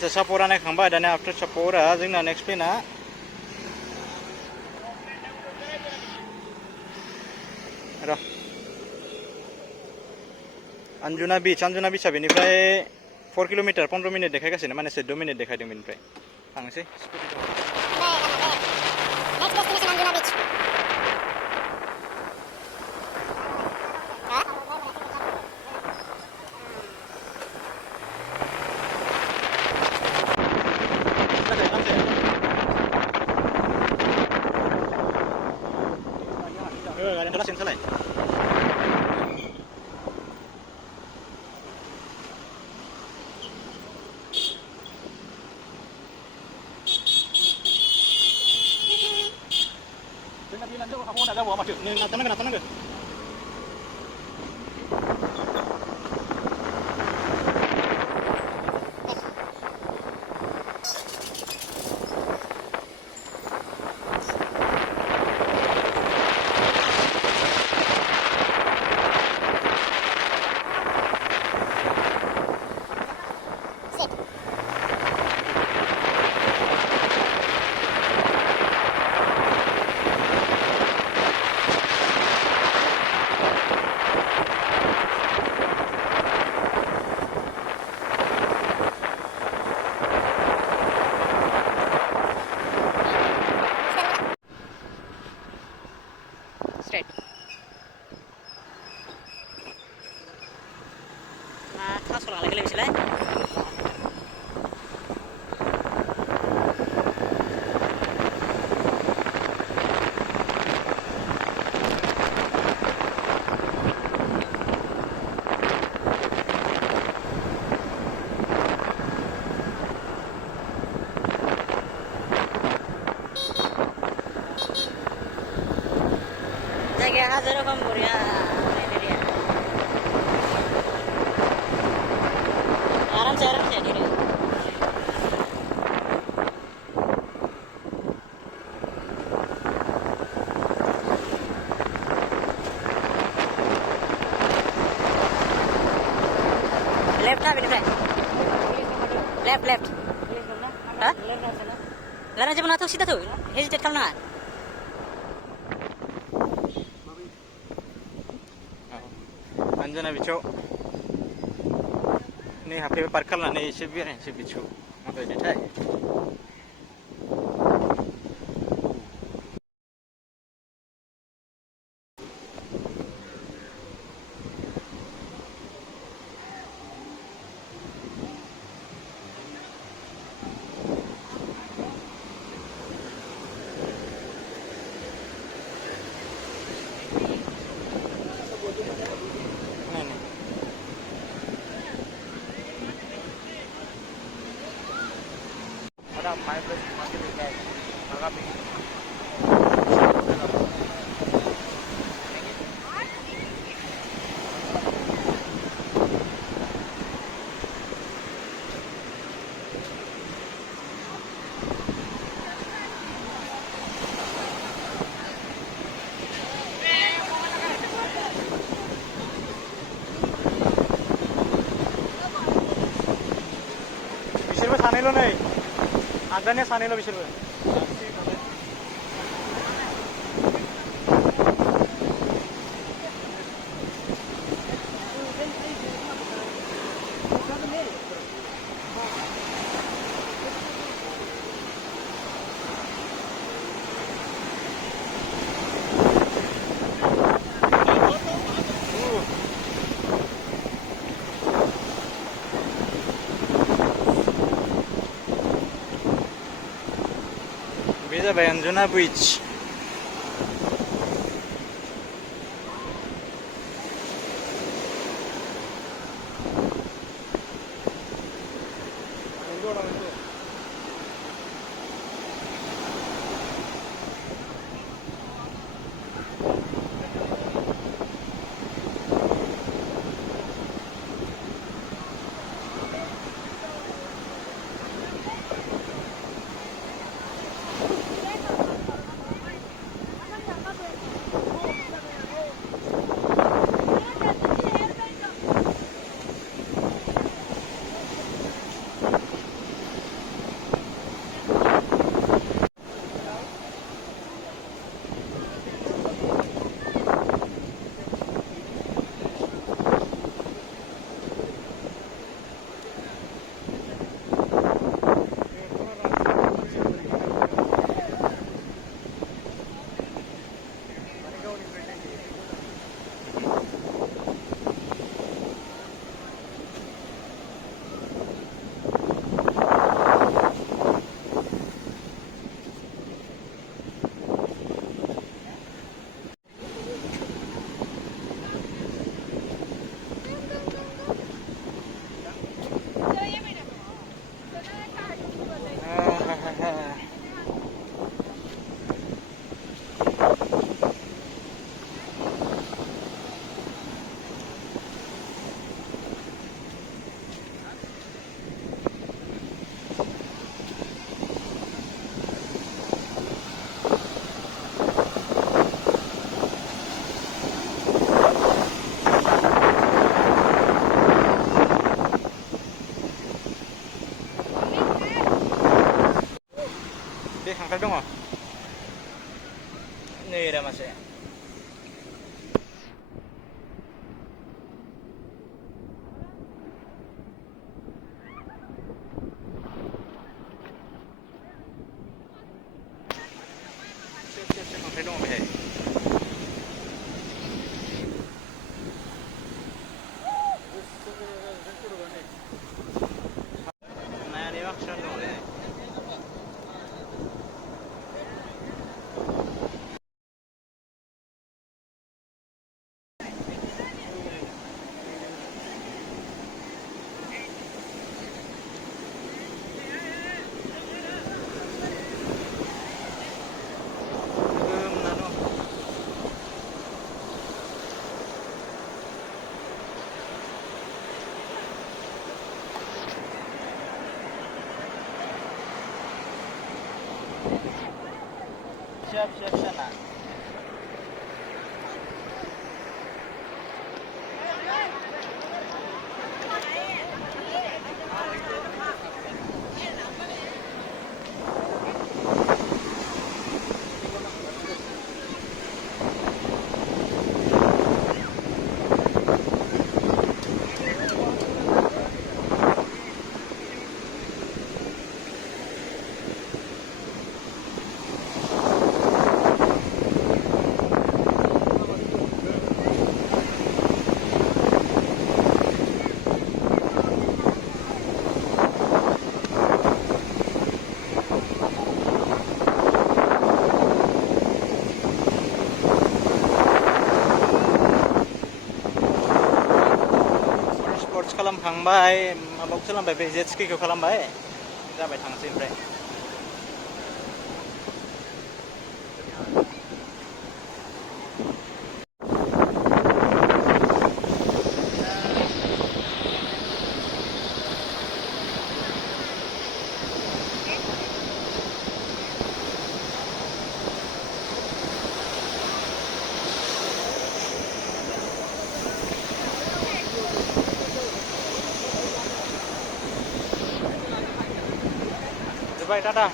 आच्छा सापरा नायखांबाय दानिया आफ्टार सापरा जोंना नेक्स्ट प्लेना र Anjuna Beach बेनिफ्राय 4 किलोमीटर 15 मिनिट देखायगासिनो माने 14 मिनिट देखायदों बेनिफ्राय थांनोसै Next destination Anjuna Beach. Langsung selesai. Tenang. Straight. Nah, khas orang lagi lebih silai. Jaga hasil kamu ya, ini dia. Aram sih dia. Left lah bener. Left. Hah? Lana aja mana tuh sida tuh, hesitate kalau nggak. Anjuna Beach ini HP park खालामनानै एसे बेरायनोसै बिचआव माबायदिथाय ada main plus masih dekat agak बिसोरबो सानैल' नै आगदानिया सानैल' बिसोरबो बे जाबाय Anjuna Beach खांख्राइ दङ नै रा मासे खांख्राइ दङ बेहाय नायानो माखासेयानो दङ बेहाय फिसा ना स्पर्ट्स खालामखांबाय माबाखौ खालामबाय बे जेट स्किखौ खालामबाय जाबाय थांसै ओमफ्राय जोब्बाय टाटा